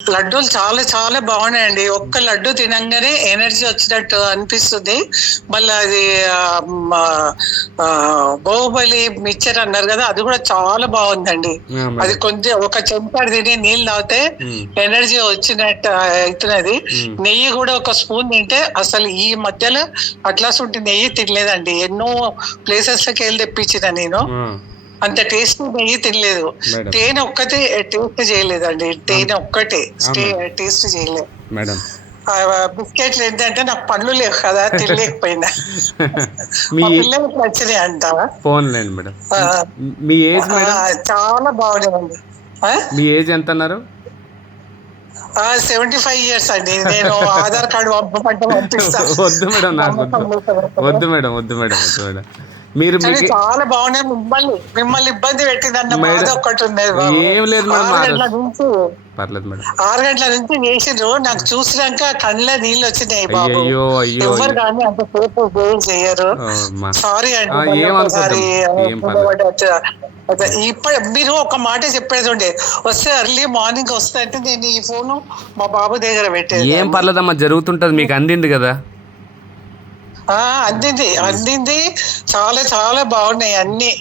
లడ్డూలు చాలా చాలా బాగున్నాయండి. ఒక్క లడ్డు తినంగానే ఎనర్జీ వచ్చినట్టు అనిపిస్తుంది. మళ్ళీ అది బాహుబలి మిక్చర్ అన్నారు కదా, అది కూడా చాలా బాగుందండి. అది కొంచెం ఒక చెంచాడు తిని నీళ్ళు తాగితే ఎనర్జీ వచ్చినట్టు అవుతున్నది. నెయ్యి కూడా ఒక స్పూన్ తింటే, అసలు ఈ మధ్యలో అట్లాస్ ఉంటే నెయ్యి తినలేదండి. ఎన్నో ప్లేసెస్ లకి వెళ్ళి తెప్పించిన నేను, అంత టేస్ట్ నెయ్యి తినలేదు. తేనె ఒక్కటే టేస్ట్ చేయలేదండి. తేనె ఒక్కటే టేస్ట్ చేయలేదు. బిస్కెట్లు ఏంటంటే నాకు పళ్ళు లేవు కదా, తినలేకపోయినా. మా పిల్లలకి నచ్చినాయి అంట. ఫోన్లేండి మేడం. మీ ఏజ్ మేడం? చాలా బాగున్నాయండి. మీ ఏజ్ ఎంత అన్నారు? 75 years అండి. నేను ఆధార్ కార్డు పంపమంటే పంపిస్తాను. వద్దు మేడం, నాకు వద్దు మేడం, వద్దు మేడం, వద్దు మేడం. మీరు చాలా బాగున్నాయి. మిమ్మల్ని ఇబ్బంది పెట్టిందన్న బాధ ఒక్కటి ఉన్నది. ఏం లేదు మేడం, 6 గంటల నుంచి పర్లేదు మేడం, 6 గంటల నుంచి చేసిండ్రు. నాకు చూసినాక కళ్ళ నీళ్ళు వచ్చినాయి బాబు. ఎవరు కానీ అంత సేపు చేయరు. సారీ అండి. ఇప్పుడు మీరు ఒక మాట చెప్పేది ఉండే, వస్తే ఎర్లీ మార్నింగ్ వస్తే అంటే నేను ఈ ఫోను మా బాబు దగ్గర పెట్టేది. ఏం పర్లేదమ్మా, జరుగుతుంటది. మీకు అందింది కదా? అందింది చాలా చాలా బాగున్నాయి అన్ని.